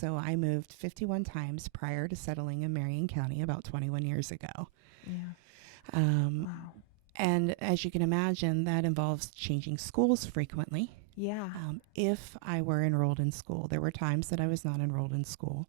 So I moved 51 times prior to settling in Marion County about 21 years ago. Yeah. Wow. And as you can imagine, that involves changing schools frequently. Yeah. If I were enrolled in school, there were times that I was not enrolled in school.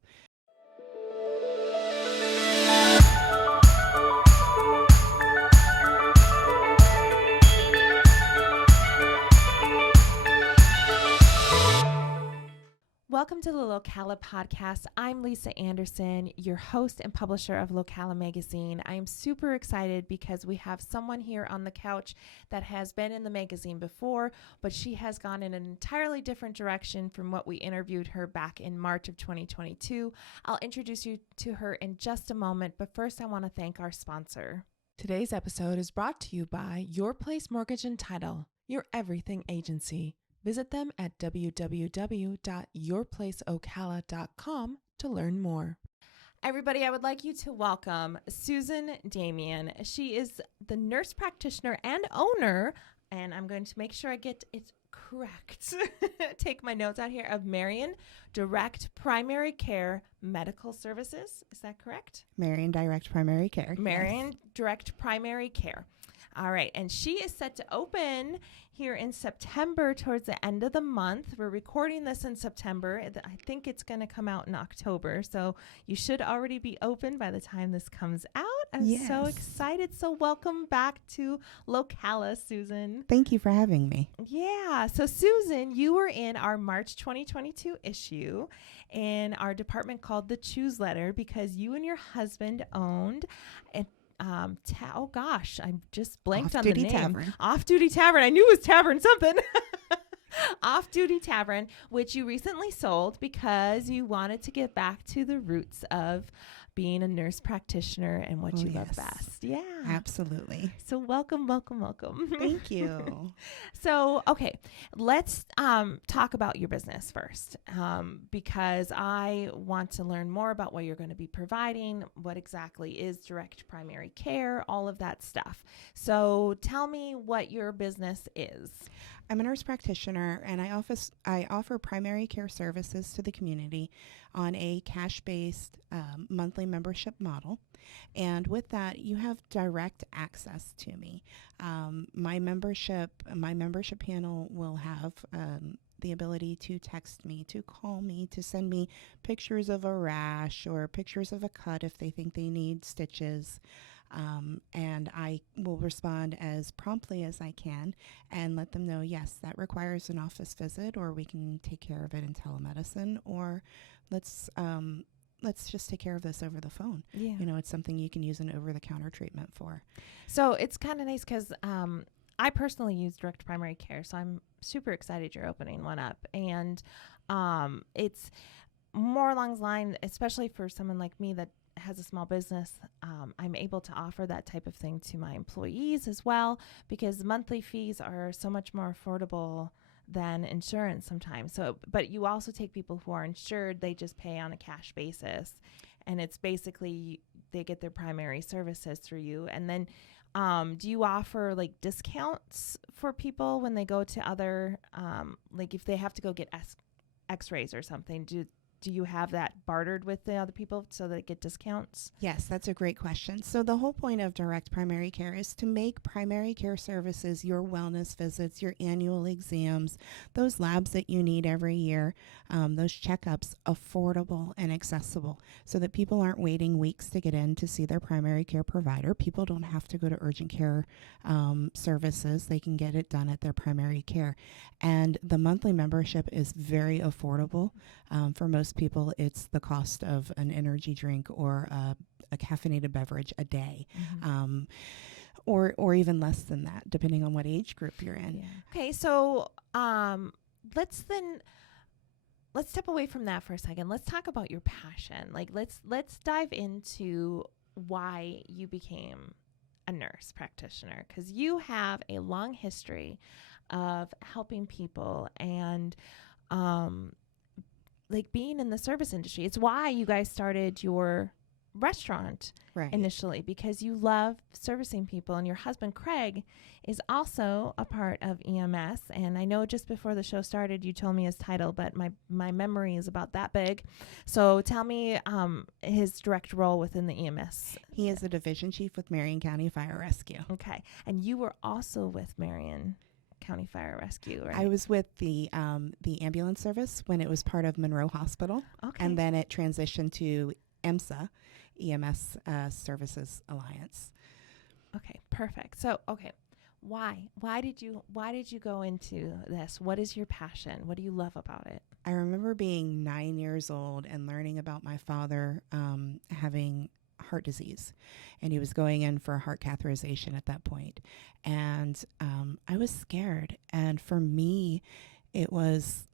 Welcome to the Locala podcast. I'm Lisa Anderson, your host and publisher of Locala magazine. I am super excited because we have someone here on the couch that has been in the magazine before, but she has gone in an entirely different direction from what we interviewed her back in March of 2022. I'll introduce you to her in just a moment, but first I want to thank our sponsor. Today's episode is brought to you by Your Place Mortgage and Title, your everything agency. Visit them at www.yourplaceocala.com to learn more. Everybody, I would like you to welcome Susan Damien. She is the nurse practitioner and owner, and I'm going to make sure I get it correct. Take my notes out here, of Marion Direct Primary Care Medical Services. Is that correct? Marion Direct Primary Care. Marion Yes. Direct Primary Care. All right. And she is set to open here in September towards the end of the month. We're recording this in September. I think it's going to come out in October. So you should already be open by the time this comes out. I'm so excited. So welcome back to Locala, Susan. Thank you for having me. Yeah. So Susan, you were in our March 2022 issue in our department called the Choose Letter because you and your husband owned an oh gosh, I just blanked on the name. Tavern. Off-Duty Tavern. I knew it was Tavern something. Off-Duty Tavern, which you recently sold because you wanted to get back to the roots of being a nurse practitioner and what you love best. Yeah. Absolutely. So welcome. Thank you. So, okay, let's talk about your business first because I want to learn more about what you're going to be providing, what exactly is direct primary care, all of that stuff. So tell me what your business is. I'm a nurse practitioner, and I offer primary care services to the community on a cash-based monthly membership model. And with that, you have direct access to me. My membership panel will have the ability to text me, to call me, to send me pictures of a rash or pictures of a cut if they think they need stitches. And I will respond as promptly as I can and let them know, yes, that requires an office visit, or we can take care of it in telemedicine, or let's just take care of this over the phone. Yeah. You know, it's something you can use an over-the-counter treatment for. So it's kind of nice because I personally use direct primary care, so I'm super excited you're opening one up. And it's more along the line, especially for someone like me that has a small business, I'm able to offer that type of thing to my employees as well, because monthly fees are so much more affordable than insurance sometimes. So, but you also take people who are insured, they just pay on a cash basis, and it's basically they get their primary services through you. And then do you offer like discounts for people when they go to other, like if they have to go get x-rays or something, do you have that bartered with the other people so that they get discounts? Yes, that's a great question. So the whole point of direct primary care is to make primary care services, your wellness visits, your annual exams, those labs that you need every year, those checkups, affordable and accessible so that people aren't waiting weeks to get in to see their primary care provider. People don't have to go to urgent care services. They can get it done at their primary care. And the monthly membership is very affordable. For most people, it's the cost of an energy drink or a caffeinated beverage a day, or even less than that, depending on what age group you're in. Yeah. Okay, so let's step away from that for a second. Let's talk about your passion. Like, let's dive into why you became a nurse practitioner, because you have a long history of helping people and like being in the service industry. It's why you guys started your restaurant Right. initially because you love servicing people, and your husband Craig is also a part of EMS. And I know just before the show started you told me his title, but my memory is about that big. So tell me his direct role within the EMS. He is a division chief with Marion County Fire Rescue. Okay. And you were also with Marion County Fire Rescue, right? I was with the ambulance service when it was part of Monroe Hospital, Okay. and then it transitioned to EMSA, EMS Services Alliance. Okay, perfect. So, okay, why did you go into this? What is your passion? What do you love about it? I remember being 9 years old and learning about my father having heart disease, and he was going in for a heart catheterization at that point. And I was scared. And for me, it was,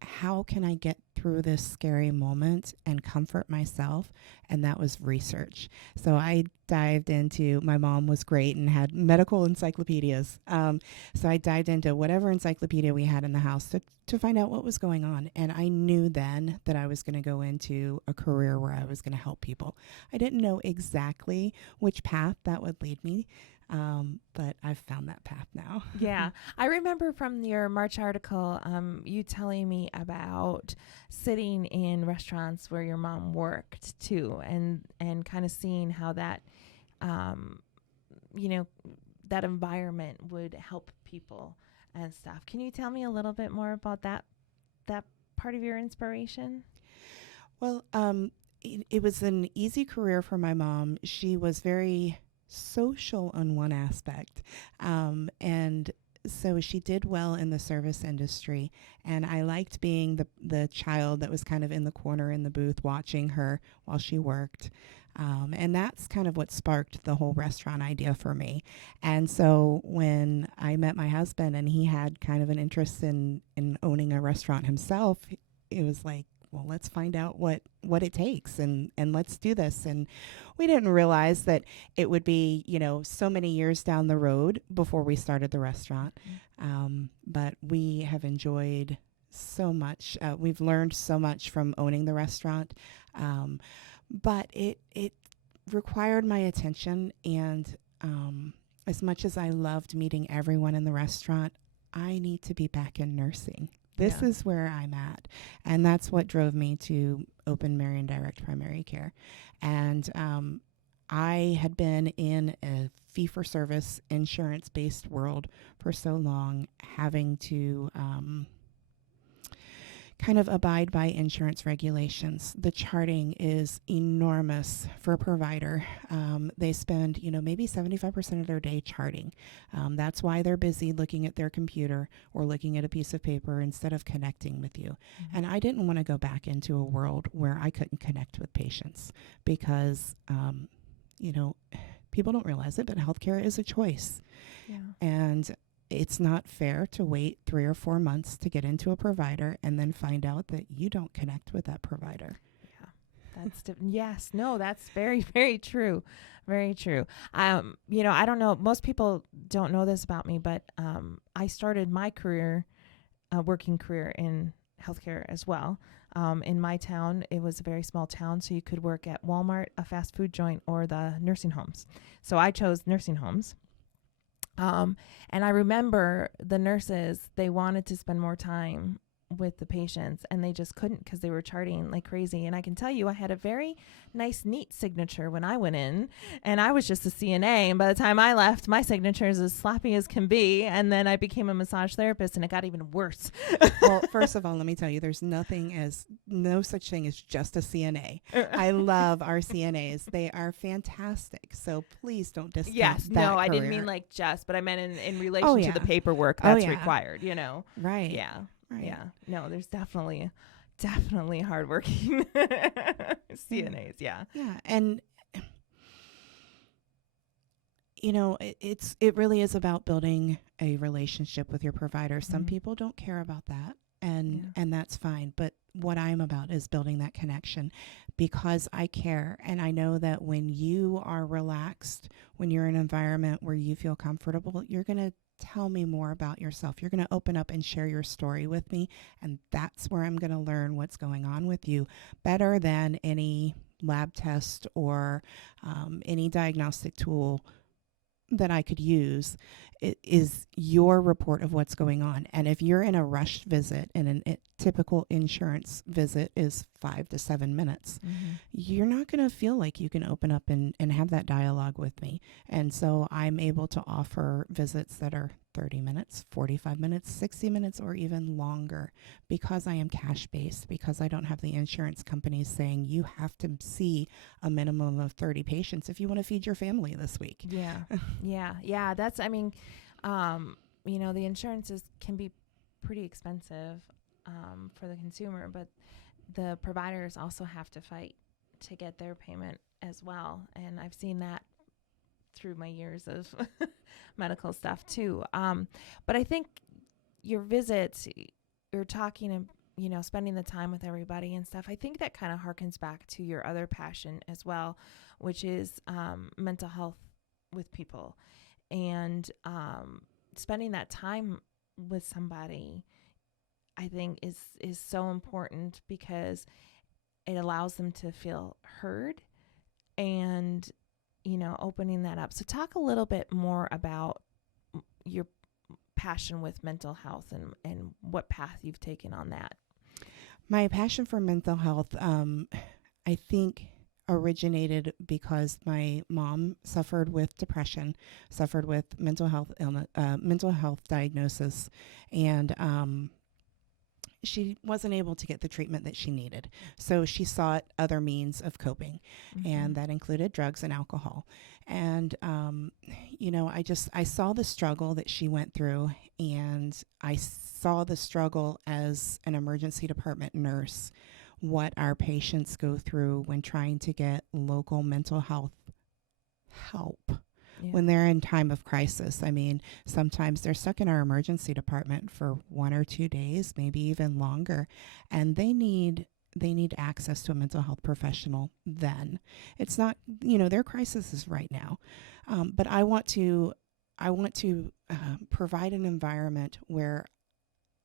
how can I get through this scary moment and comfort myself? And that was research. So I dived into, my mom was great and had medical encyclopedias. So I dived into whatever encyclopedia we had in the house to find out what was going on. And I knew then that I was going to go into a career where I was going to help people. I didn't know exactly which path that would lead me. But I've found that path now. Yeah. I remember from your March article, you telling me about sitting in restaurants where your mom worked too, and kind of seeing how that, that environment would help people and stuff. Can you tell me a little bit more about that part of your inspiration? Well, it was an easy career for my mom. She was very social on one aspect. And so she did well in the service industry. And I liked being the child that was kind of in the corner in the booth watching her while she worked. And that's kind of what sparked the whole restaurant idea for me. And so when I met my husband and he had kind of an interest in owning a restaurant himself, it was like, well, let's find out what it takes and let's do this. And we didn't realize that it would be, so many years down the road before we started the restaurant. But we have enjoyed so much. We've learned so much from owning the restaurant. But it required my attention. And as much as I loved meeting everyone in the restaurant, I need to be back in nursing. This is where I'm at. And that's what drove me to open Marion Direct Primary Care. And I had been in a fee-for-service, insurance-based world for so long, having to kind of abide by insurance regulations. The charting is enormous for a provider. They spend, maybe 75% of their day charting. That's why they're busy looking at their computer or looking at a piece of paper instead of connecting with you. Mm-hmm. And I didn't want to go back into a world where I couldn't connect with patients because, people don't realize it, but healthcare is a choice. Yeah. And it's not fair to wait 3 or 4 months to get into a provider and then find out that you don't connect with that provider. Yeah, that's very, very true. Very true. I don't know. Most people don't know this about me, but I started my career, working career in healthcare as well. In my town, it was a very small town, so you could work at Walmart, a fast food joint, or the nursing homes. So I chose nursing homes. And I remember the nurses, they wanted to spend more time with the patients and they just couldn't because they were charting like crazy. And I can tell you, I had a very nice, neat signature when I went in, and I was just a CNA. And by the time I left, my signature is as sloppy as can be. And then I became a massage therapist and it got even worse. Well, first of all, let me tell you, there's no such thing as just a CNA. I love our CNAs. They are fantastic. So please don't discount that I career. didn't mean like just, but I meant in relation to the paperwork that's required, Right. Yeah. Right. Yeah. No, there's definitely hardworking CNAs. Yeah. Yeah. And, it really is about building a relationship with your provider. Some people don't care about that, and that's fine. But what I'm about is building that connection because I care. And I know that when you are relaxed, when you're in an environment where you feel comfortable, you're going to tell me more about yourself. You're going to open up and share your story with me. And that's where I'm going to learn what's going on with you better than any lab test or any diagnostic tool that I could use, it is your report of what's going on. And if you're in a rushed visit, and a typical insurance visit is 5 to 7 minutes, you're not going to feel like you can open up and have that dialogue with me. And so I'm able to offer visits that are 30 minutes, 45 minutes, 60 minutes, or even longer, because I am cash based, because I don't have the insurance companies saying you have to see a minimum of 30 patients if you want to feed your family this week. Yeah. That's, I mean, the insurances can be pretty expensive for the consumer, but the providers also have to fight to get their payment as well. And I've seen that through my years of medical stuff too. But I think your visits, you're talking and, spending the time with everybody and stuff. I think that kind of harkens back to your other passion as well, which is mental health with people. And spending that time with somebody, I think is so important, because it allows them to feel heard and, opening that up. So talk a little bit more about your passion with mental health and what path you've taken on that. My passion for mental health, I think, originated because my mom suffered with depression, suffered with mental health diagnosis, and she wasn't able to get the treatment that she needed. So she sought other means of coping, and that included drugs and alcohol. And, I saw the struggle that she went through, and I saw the struggle as an emergency department nurse, what our patients go through when trying to get local mental health help. When they're in time of crisis. I mean, sometimes they're stuck in our emergency department for 1 or 2 days, maybe even longer, and they need access to a mental health professional then. It's not, their crisis is right now. But I want to provide an environment where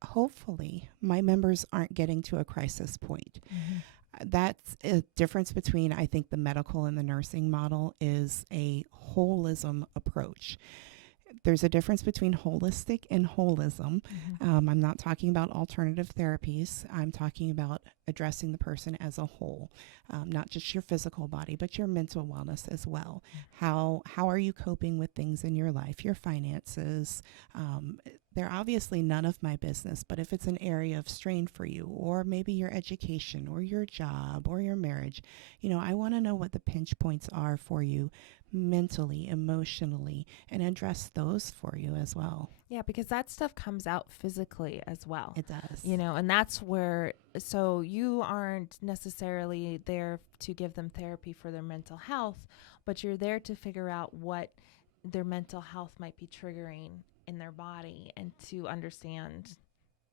hopefully my members aren't getting to a crisis point. That's a difference between, I think, the medical and the nursing model is a holism approach. There's a difference between holistic and holism. I'm not talking about alternative therapies. I'm talking about addressing the person as a whole, not just your physical body, but your mental wellness as well. How are you coping with things in your life, your finances? They're obviously none of my business, but if it's an area of strain for you, or maybe your education or your job or your marriage, I want to know what the pinch points are for you mentally, emotionally, and address those for you as well. Yeah, because that stuff comes out physically as well. It does. And that's where, so you aren't necessarily there to give them therapy for their mental health, but you're there to figure out what their mental health might be triggering in their body, and to understand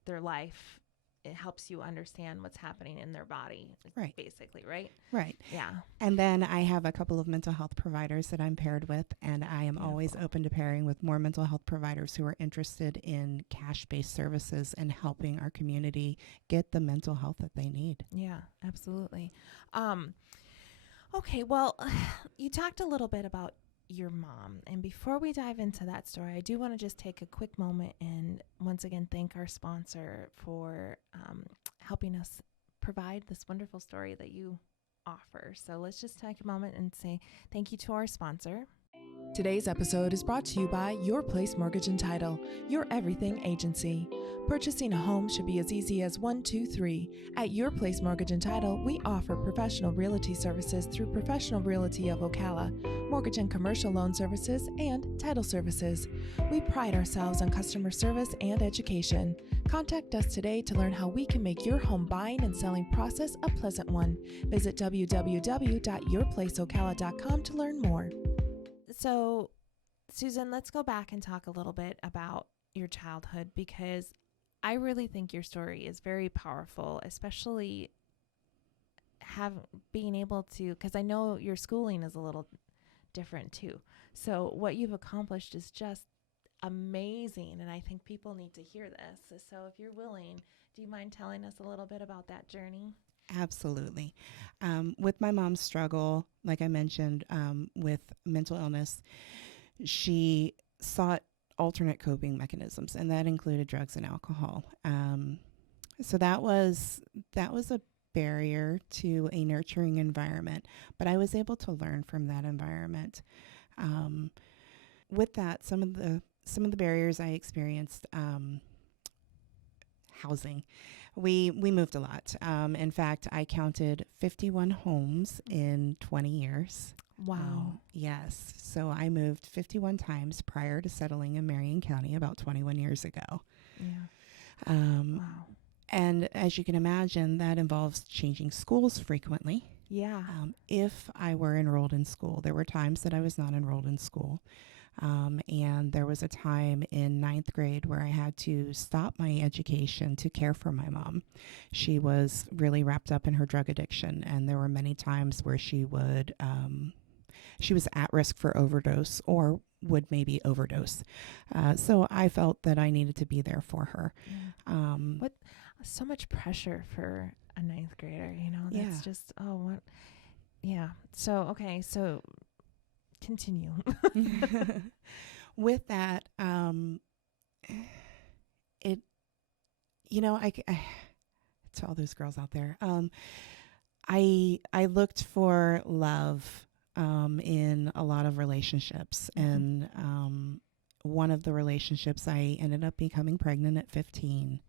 their life. It helps you understand what's happening in their body, right? Basically, right? Right. Yeah. And then I have a couple of mental health providers that I'm paired with, and I am always open to pairing with more mental health providers who are interested in cash-based services and helping our community get the mental health that they need. Yeah, absolutely. Okay, well, you talked a little bit about your mom, and before we dive into that story, I do want to just take a quick moment and once again thank our sponsor for helping us provide this wonderful story that you offer. So let's just take a moment and say thank you to our sponsor. Today's episode is brought to you by Your Place Mortgage and Title, your everything agency. Purchasing a home should be as easy as 1, 2, 3. At Your Place Mortgage and Title, we offer professional realty services through Professional Realty of Locala, mortgage and commercial loan services, and title services. We pride ourselves on customer service and education. Contact us today to learn how we can make your home buying and selling process a pleasant one. Visit www.yourplaceocala.com to learn more. So, Susan, let's go back and talk a little bit about your childhood, because I really think your story is very powerful, especially being able to, because I know your schooling is a little different too. So what you've accomplished is just amazing, and I think people need to hear this. So if you're willing, do you mind telling us a little bit about that journey? Absolutely. With my mom's struggle, like I mentioned, with mental illness, she sought alternate coping mechanisms, and that included drugs and alcohol. So that was a barrier to a nurturing environment, but I was able to learn from that environment. Um, with that, some of the barriers I experienced, housing. We moved a lot. In fact, I counted 51 homes in 20 years. Wow. Yes. So I moved 51 times prior to settling in Marion County about 21 years ago. Yeah. Um, Wow. and as you can imagine, that involves changing schools frequently. Yeah. If I were enrolled in school, there were times that I was not enrolled in school. And there was a time in ninth grade where I had to stop my education to care for my mom. She was really wrapped up in her drug addiction, and there were many times where she was at risk for overdose or would maybe overdose. So I felt that I needed to be there for her. Yeah. What so much pressure for a ninth grader, that's Yeah. just, oh, what? Yeah. So, okay. So continue. With that, it, I to all those girls out there, I looked for love in a lot of relationships, and one of the relationships I ended up becoming pregnant at 15.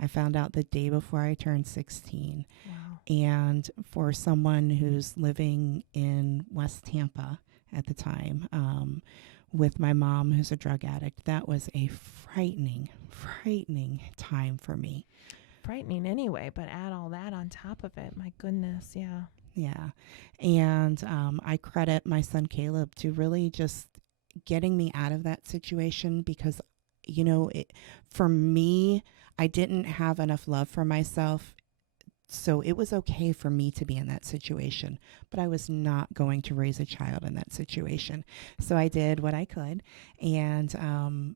I found out the day before I turned 16. Wow. And for someone who's living in West Tampa at the time, with my mom, who's a drug addict, that was a frightening time for me. Frightening anyway, but add all that on top of it. My goodness. Yeah. Yeah. And I credit my son Caleb to really just getting me out of that situation because, for me, I didn't have enough love for myself. So it was okay for me to be in that situation, but I was not going to raise a child in that situation. So I did what I could, and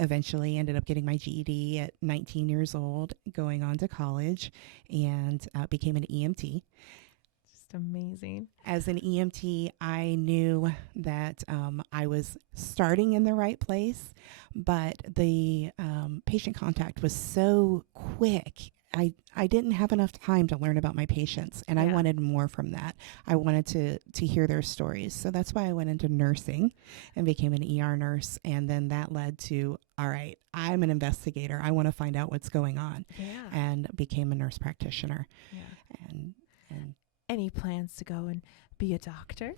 eventually ended up getting my GED at 19 years old, going on to college, and became an EMT. Just amazing. As an EMT, I knew that I was starting in the right place, but the patient contact was so quick. I didn't have enough time to learn about my patients, and I wanted more from that. I wanted to hear their stories. So that's why I went into nursing and became an ER nurse. And then that led to, all right, I'm an investigator. I want to find out what's going on. Yeah. And became a nurse practitioner. Yeah. And any plans to go and be a doctor?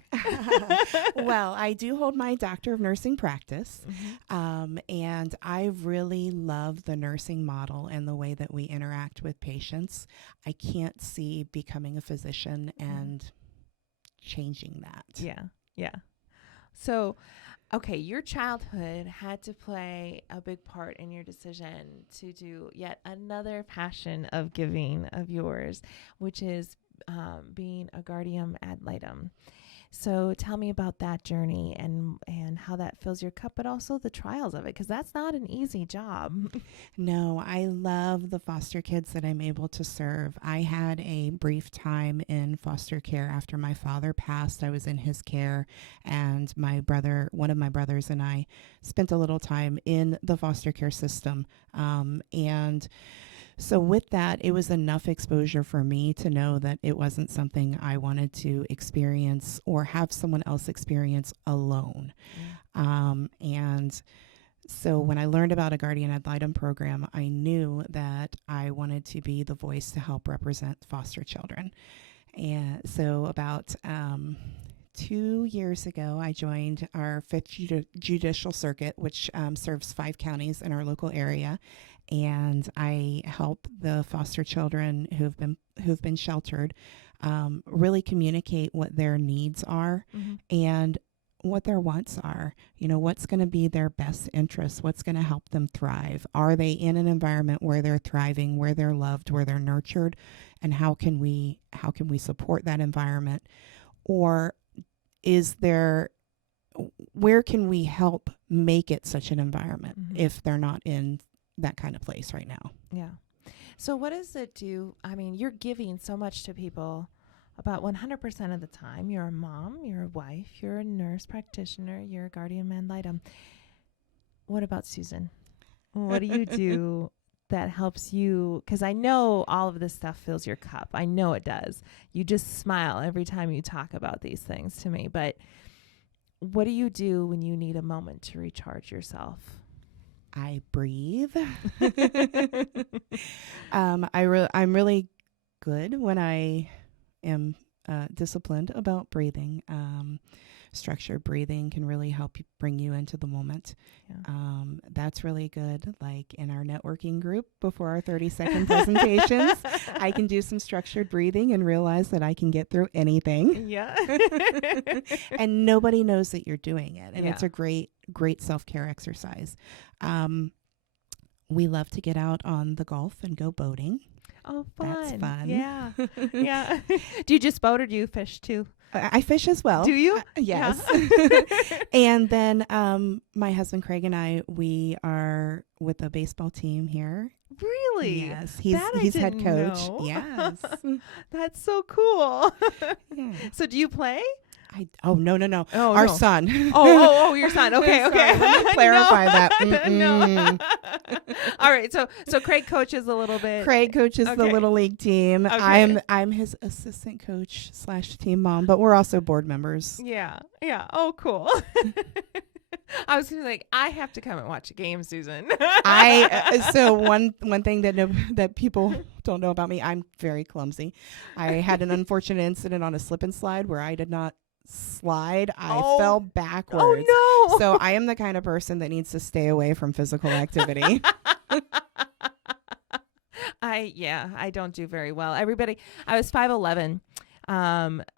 Well, I do hold my Doctor of Nursing practice, and I really love the nursing model and the way that we interact with patients. I can't see becoming a physician and changing that. Yeah. So, okay, your childhood had to play a big part in your decision to do yet another passion of giving of yours, which is being a guardian ad litem. So tell me about that journey and how that fills your cup, but also the trials of it, because that's not an easy job. No, I love the foster kids that I'm able to serve. I had a brief time in foster care after my father passed. I was in his care, and one of my brothers and I spent a little time in the foster care system. And so with that, it was enough exposure for me to know that it wasn't something I wanted to experience or have someone else experience alone. And so when I learned about a guardian ad litem program, I knew that I wanted to be the voice to help represent foster children. And so about 2 years ago, I joined our 5th Judicial Circuit, which serves 5 counties in our local area. And I help the foster children who've been sheltered really communicate what their needs are and what their wants are. What's going to be their best interest? What's going to help them thrive? Are they in an environment where they're thriving, where they're loved, where they're nurtured? And how can we support that environment? Or where can we help make it such an environment if they're not in that kind of place right now? Yeah. So what does it do? I mean, you're giving so much to people about 100% of the time. You're a mom, you're a wife, you're a nurse practitioner, you're a guardian ad litem. What about Susan? What do you do that helps you? Because I know all of this stuff fills your cup. I know it does. You just smile every time you talk about these things to me. But what do you do when you need a moment to recharge yourself? I breathe. I'm really good when I am disciplined about breathing. Structured breathing can really help you bring you into the moment. Yeah. That's really good. Like in our networking group before our 30-second presentations, I can do some structured breathing and realize that I can get through anything. Yeah. And nobody knows that you're doing it. And Yeah. it's a great self-care exercise. We love to get out on the Gulf and go boating. Oh, fun. That's fun. Yeah. Yeah. Do you just boat or do you fish too? I fish as well. Do you? Yes. Yeah. And then my husband Craig and I, we are with a baseball team here. Really? Yes. That I He's head didn't coach. know. Yes. That's so cool. Yeah. So do you play? No. Oh, Our no. son. Oh, your son. Okay, Sorry, okay. let me clarify No. that. No. All right. So Craig coaches a little bit. Craig coaches the Okay. little league team. Okay. I'm his assistant coach / team mom, but we're also board members. Yeah. Yeah. Oh, cool. I was like, I have to come and watch a game, Susan. So one thing that people don't know about me, I'm very clumsy. I had an unfortunate incident on a slip and slide where I did not slide. I fell backwards. Oh no. So I am the kind of person that needs to stay away from physical activity. I don't do very well. I was 5'11"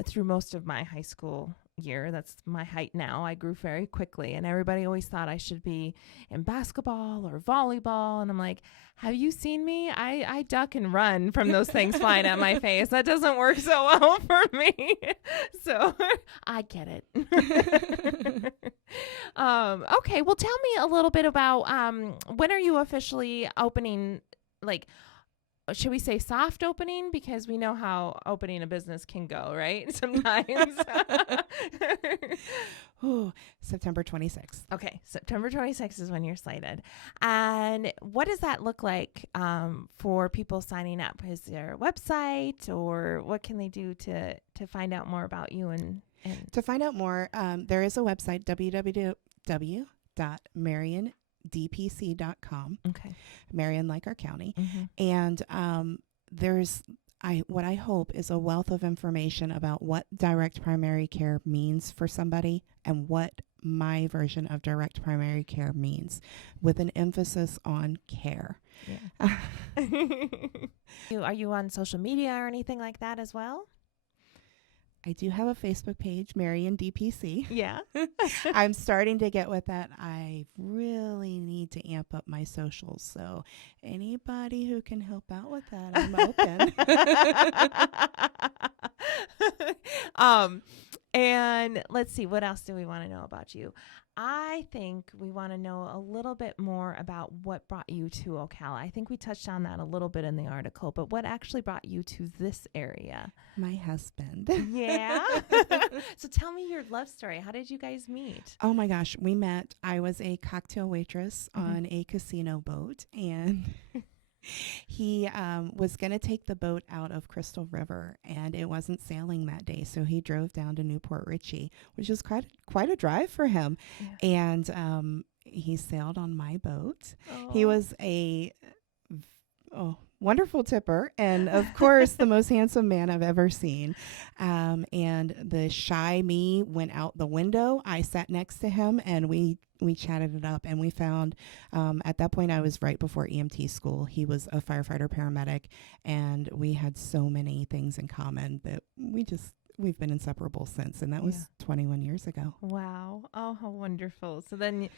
through most of my high school year. That's my height now. I grew very quickly, and everybody always thought I should be in basketball or volleyball. And I'm like, have you seen me? I duck and run from those things flying at my face. That doesn't work so well for me. So I get it. Okay. Well, tell me a little bit about when are you officially opening, like, should we say soft opening? Because we know how opening a business can go, right? Sometimes. Ooh, September 26th. Okay. September 26th is when you're cited. And what does that look like for people signing up? Is there a website, or what can they do to find out more about you? And To find out more, there is a website, www.mariondpc.com. Okay. Marion, like our county. Mm-hmm. And what I hope is a wealth of information about what direct primary care means for somebody and what my version of direct primary care means, with an emphasis on care. Yeah. Are you on social media or anything like that as well? I do have a Facebook page, Marion DPC. Yeah. I'm starting to get with that. I really need to amp up my socials. So anybody who can help out with that, I'm open. And let's see, what else do we want to know about you? I think we want to know a little bit more about what brought you to Ocala. I think we touched on that a little bit in the article, but what actually brought you to this area? My husband. Yeah. So tell me your love story. How did you guys meet? Oh my gosh, we met. I was a cocktail waitress on a casino boat, and he was going to take the boat out of Crystal River, and it wasn't sailing that day. So he drove down to Newport Richey, which is quite a drive for him. Yeah. And he sailed on my boat. Oh. He was a wonderful tipper, and of course the most handsome man I've ever seen. And the shy me went out the window. I sat next to him, and we chatted it up, and we found at that point I was right before EMT school. He was a firefighter paramedic, and we had so many things in common that we've been inseparable since, and that was 21 years ago. Wow. Oh, how wonderful. So then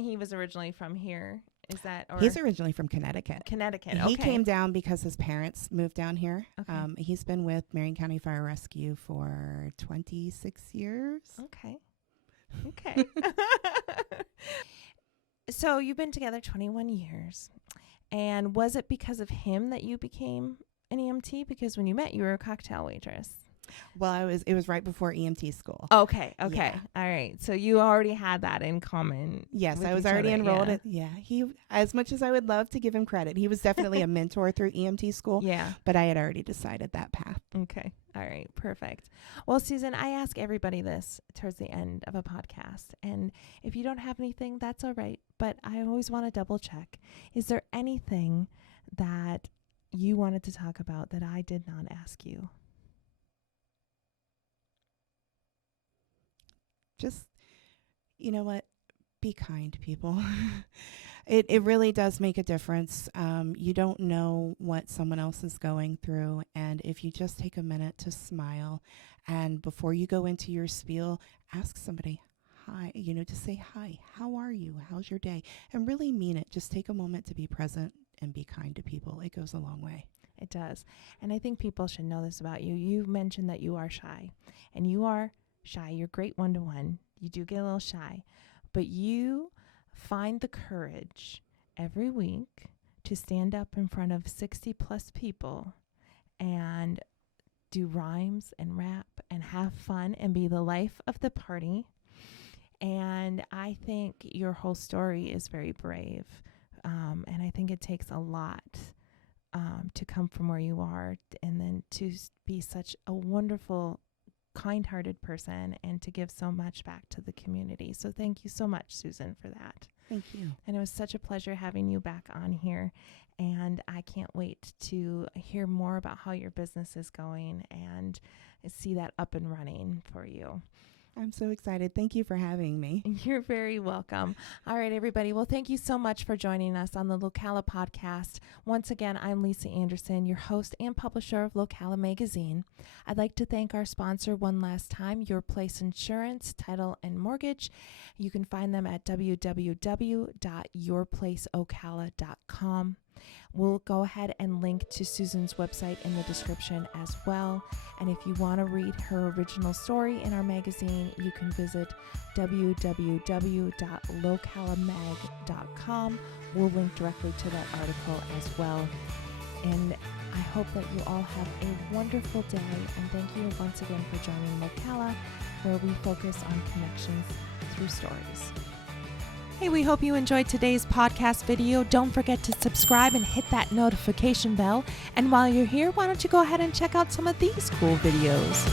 he was originally from here. Is that? Or? He's originally from Connecticut. Okay. He came down because his parents moved down here. Okay. He's been with Marion County Fire Rescue for 26 years. Okay. So you've been together 21 years, And was it because of him that you became an EMT? Because when you met, you were a cocktail waitress. Well, it was right before EMT school. Okay. Yeah. All right. So you already had that in common. Yes, with I was each already other. enrolled. Yeah. He, as much as I would love to give him credit, he was definitely a mentor through EMT school. Yeah. But I had already decided that path. Okay. All right. Perfect. Well, Susan, I ask everybody this towards the end of a podcast. And if you don't have anything, that's all right. But I always want to double check. Is there anything that you wanted to talk about that I did not ask you? Just, you know what? Be kind, people. It really does make a difference. You don't know what someone else is going through. And if you just take a minute to smile, and before you go into your spiel, ask somebody, hi, to say, hi, how are you? How's your day? And really mean it. Just take a moment to be present and be kind to people. It goes a long way. It does. And I think people should know this about you. You mentioned that you are shy, and you are shy. You're great one-to-one. You do get a little shy, but you find the courage every week to stand up in front of 60 plus people and do rhymes and rap and have fun and be the life of the party. And I think your whole story is very brave. And I think it takes a lot to come from where you are and then to be such a wonderful, kind-hearted person and to give so much back to the community. So thank you so much, Susan, for that. Thank you. And it was such a pleasure having you back on here. And I can't wait to hear more about how your business is going and see that up and running for you. I'm so excited. Thank you for having me. You're very welcome. All right, everybody. Well, thank you so much for joining us on the Locala podcast. Once again, I'm Lisa Anderson, your host and publisher of Locala Magazine. I'd like to thank our sponsor one last time, Your Place Insurance, Title and Mortgage. You can find them at www.yourplaceocala.com. We'll go ahead and link to Susan's website in the description as well. And if you want to read her original story in our magazine, you can visit www.localamag.com. We'll link directly to that article as well. And I hope that you all have a wonderful day. And thank you once again for joining Locala, where we focus on connections through stories. Hey, we hope you enjoyed today's podcast video. Don't forget to subscribe and hit that notification bell. And while you're here, why don't you go ahead and check out some of these cool videos.